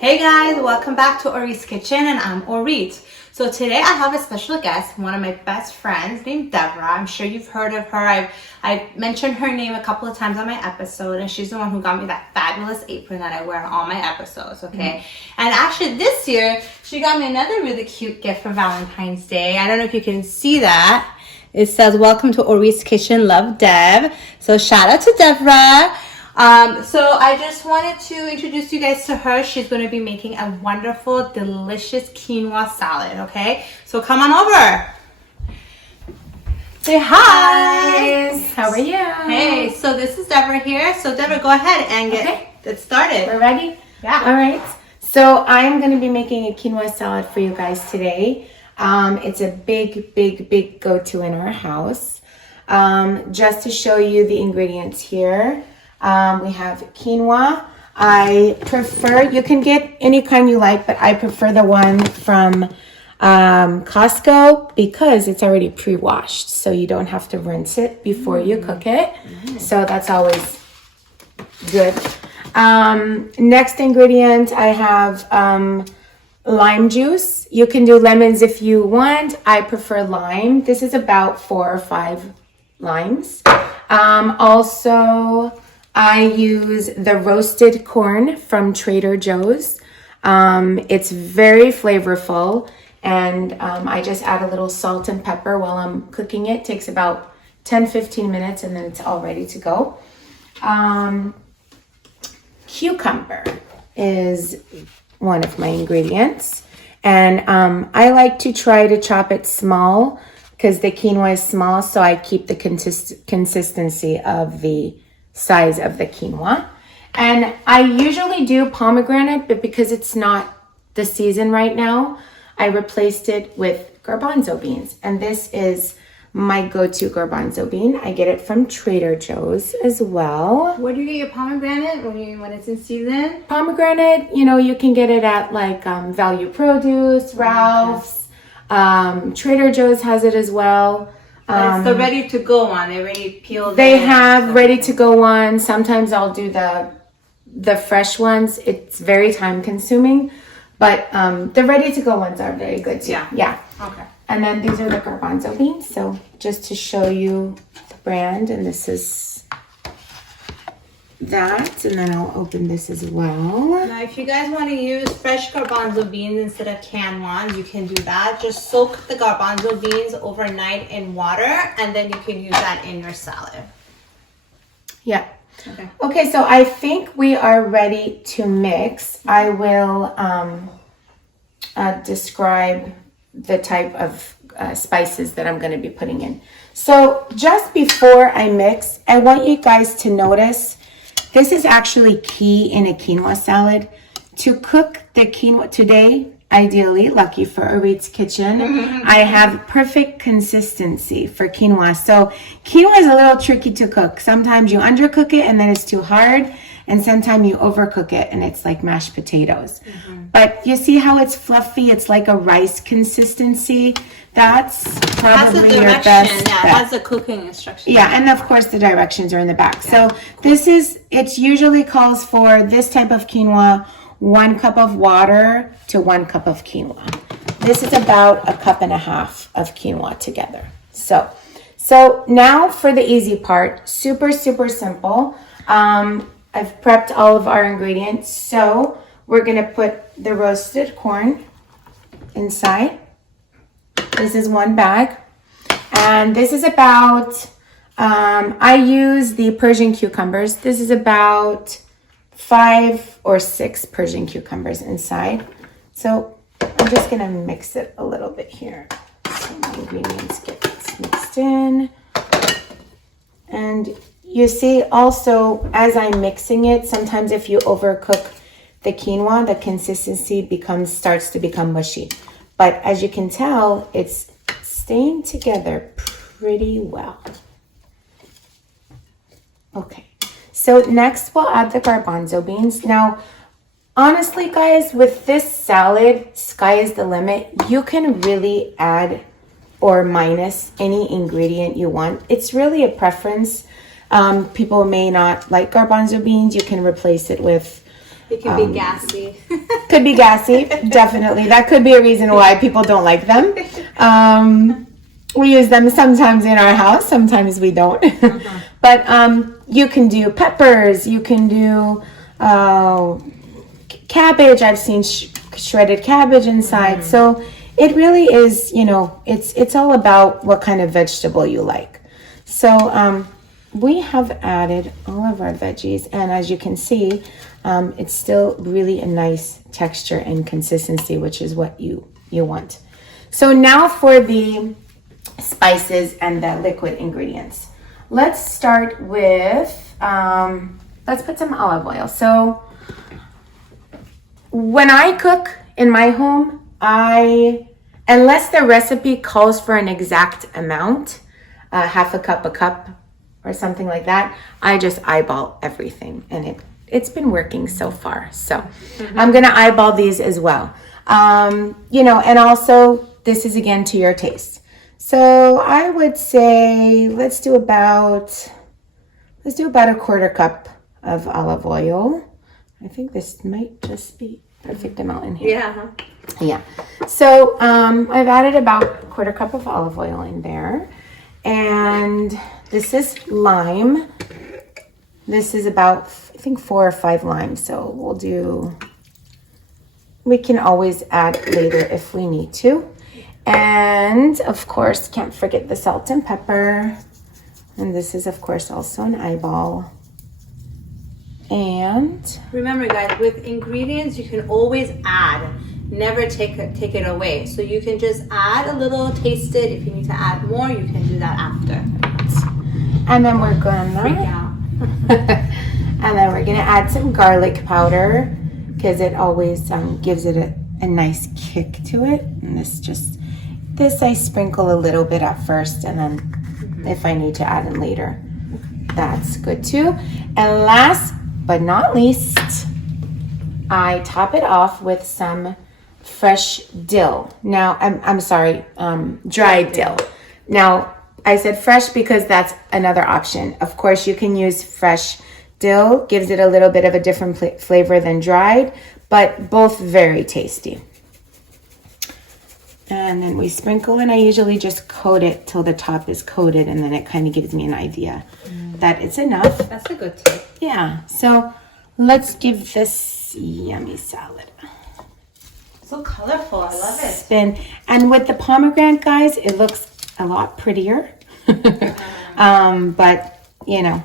Hey guys, welcome back to Orit's Kitchen, and I'm Orit. So today I have a special guest, one of my best friends named Devra'S. I'm sure you've heard of her. I've mentioned her name a couple of times on my episode, and she's the one who got me that fabulous apron that I wear on all my episodes, okay? And actually this year, she got me another really cute gift for Valentine's Day. I don't know if you can see that. It says, welcome to Orit's Kitchen, love Dev. So shout out to Devra'S. So I just wanted to introduce you guys to her. She's going to be making a wonderful, delicious quinoa salad, okay? So come on over. Say hi. Guys, how are you? Hey, so this is Devra'S here. So Devra'S, go ahead and get started. We're ready? Yeah. All right. So I'm going to be making a quinoa salad for you guys today. It's a big go-to in our house. Just to show you the ingredients here. We have quinoa. I prefer, you can get any kind you like, but I prefer the one from Costco because it's already pre-washed. So you don't have to rinse it before you cook it. So that's always good. Next ingredient, I have lime juice. You can do lemons if you want. I prefer lime. This is about 4 or 5 limes. Also, I use the roasted corn from Trader Joe's. It's very flavorful, and I just add a little salt and pepper while I'm cooking it. It takes about 10-15 minutes, and then it's all ready to go. Cucumber is one of my ingredients, and I like to try to chop it small because the quinoa is small, so I keep the consistency of the size of the quinoa. And I usually do pomegranate, but because it's not the season right now, I replaced it with garbanzo beans. And this is my go-to garbanzo bean. I get it from Trader Joe's as well. Where do you get your pomegranate when it's in season? Pomegranate, you can get it at like Value Produce, Ralph's. Trader Joe's has it as well. It's the ready to go one. They already peeled. They have ready to go one. Sometimes I'll do the fresh ones. It's very time consuming, but the ready to go ones are very good too. Yeah. Okay. And then these are the garbanzo beans. So just to show you the brand, and this is that, and then I'll open this as well. Now, if you guys want to use fresh garbanzo beans instead of canned ones, you can do that. Just soak the garbanzo beans overnight in water, and then you can use that in your salad. Yeah. Okay, so I think we are ready to mix. I will describe the type of spices that I'm going to be putting in. So just before I mix, I want you guys to notice this is actually key in a quinoa salad. To cook the quinoa today, ideally, lucky for Orit's Kitchen, I have perfect consistency for quinoa. So quinoa is a little tricky to cook. Sometimes you undercook it and then it's too hard. And sometimes you overcook it and it's like mashed potatoes. But you see how it's fluffy? It's like a rice consistency. That's probably your best bet. That's the cooking instructions. Yeah, and of course the directions are in the back. So it usually calls for this type of quinoa, 1 cup of water to 1 cup of quinoa. This is about 1.5 cups of quinoa together. So now for the easy part, super simple. I've prepped all of our ingredients. So we're gonna put the roasted corn inside. This is 1 bag. And this is about, I use the Persian cucumbers. This is about 5 or 6 Persian cucumbers inside. So I'm just gonna mix it a little bit here. So my ingredients get mixed in. And you see also, as I'm mixing it, sometimes if you overcook the quinoa, the consistency starts to become mushy. But as you can tell, it's staying together pretty well. Okay, so next we'll add the garbanzo beans. Now, honestly, guys, with this salad, sky is the limit. You can really add or minus any ingredient you want. It's really a preference. People may not like garbanzo beans. You can replace it with It can be gassy. Could be gassy, definitely. That could be a reason why people don't like them. We use them sometimes in our house, sometimes we don't. But you can do peppers, you can do cabbage. I've seen shredded cabbage inside. So it really is, you know, it's all about what kind of vegetable you like. So we have added all of our veggies, and as you can see, it's still really a nice texture and consistency, which is what you want. So now for the spices and the liquid ingredients. Let's start with, let's put some olive oil. So when I cook in my home, unless the recipe calls for an exact amount, half a cup, or something like that, I just eyeball everything, and it's been working so far. So I'm gonna eyeball these as well. You know, and also this is again to your taste. So I would say let's do about a quarter cup of olive oil. I think this might just be perfect amount in here. Yeah. So I've added about a quarter cup of olive oil in there, and this is lime. This is about, I think, 4 or 5 limes. So we can always add later if we need to. And of course, can't forget the salt and pepper. And this is of course also an eyeball. And remember guys, with ingredients, you can always add, never take it away. So you can just add a little, taste it. If you need to add more, you can do that after. And then we're gonna freak out. and then we're gonna add some garlic powder, because it always gives it a nice kick to it. And this I sprinkle a little bit at first, and then if I need to add in later, that's good too. And last but not least, I top it off with some fresh dill. Now, I'm sorry, dried dill. Now, I said fresh because that's another option. Of course, you can use fresh dill. Gives it a little bit of a different flavor than dried, but both very tasty. And then we sprinkle, and I usually just coat it till the top is coated, and then it kind of gives me an idea that it's enough. That's a good tip. Yeah, so let's give this yummy salad so colorful. I love it. spin. And with the pomegranate, guys, it looks a lot prettier. But, you know,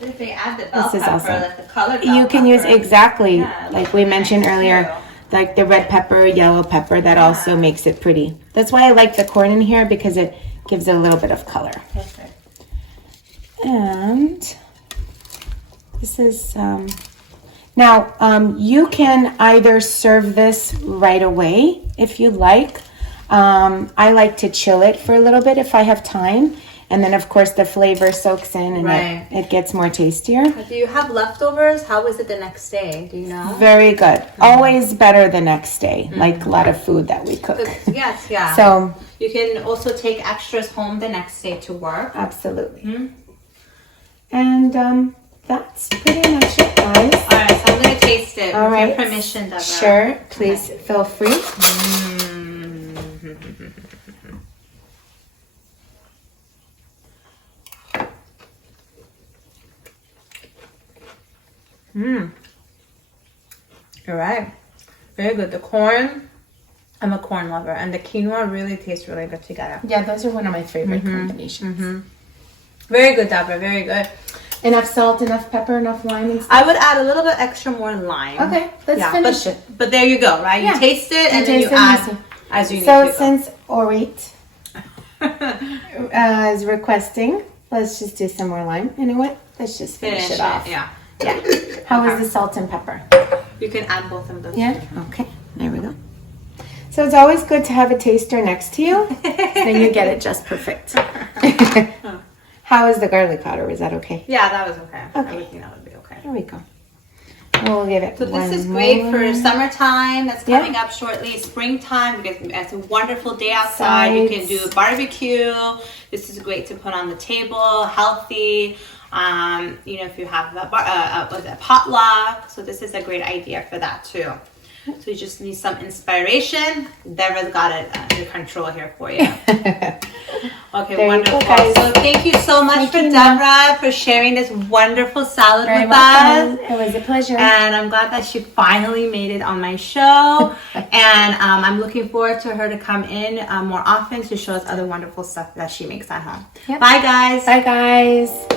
If they add the bell this is pepper, awesome. like the colored You bell can use pepper. exactly, Yeah, like we mentioned earlier, like the red pepper, yellow pepper, that also makes it pretty. That's why I like the corn in here, because it gives it a little bit of color. Perfect. And this is, now you can either serve this right away if you like. I like to chill it for a little bit if I have time. And then, of course, the flavor soaks in, and it gets more tastier. Do you have leftovers? How is it the next day? Do you know? Very good. Always better the next day, like a lot of food that we cook. Yes, yeah. So you can also take extras home the next day to work. absolutely. And that's pretty much it, guys. All right, so I'm going to taste it All with right. your permission, Deborah. Sure, please feel free. You're right. Very good. The corn, I'm a corn lover, and the quinoa really tastes really good together. Yeah, those are one of my favorite combinations. Very good, Deborah. Very good. Enough salt, enough pepper, enough lime and stuff? I would add a little bit extra more lime. Okay, let's finish it. But there you go, right? Yeah. You taste it, and then you taste it add and as you need So to. since Orit is requesting, let's just do some more lime. You know what? Let's just finish it off. Yeah. Yeah. How is the salt and pepper? You can add both of those. Yeah? Okay, there we go. So it's always good to have a taster next to you. Then you get it just perfect. How is the garlic powder? Is that okay? Yeah, that was okay. Okay. Everything that would be okay. There we go. We'll give it So this one is great more. for summertime that's Yeah. coming up shortly, springtime, because it's a wonderful day outside. You can do a barbecue. This is great to put on the table, healthy. You know, if you have a potluck. So this is a great idea for that too. So you just need some inspiration. Devra'S got it under control here for you. Okay, there wonderful. Go, so thank you so much for Devra'S for sharing this wonderful salad with us. It was a pleasure. And I'm glad that she finally made it on my show. And I'm looking forward to her to come in more often to show us other wonderful stuff that she makes at home. Yep. Bye, guys. Bye, guys.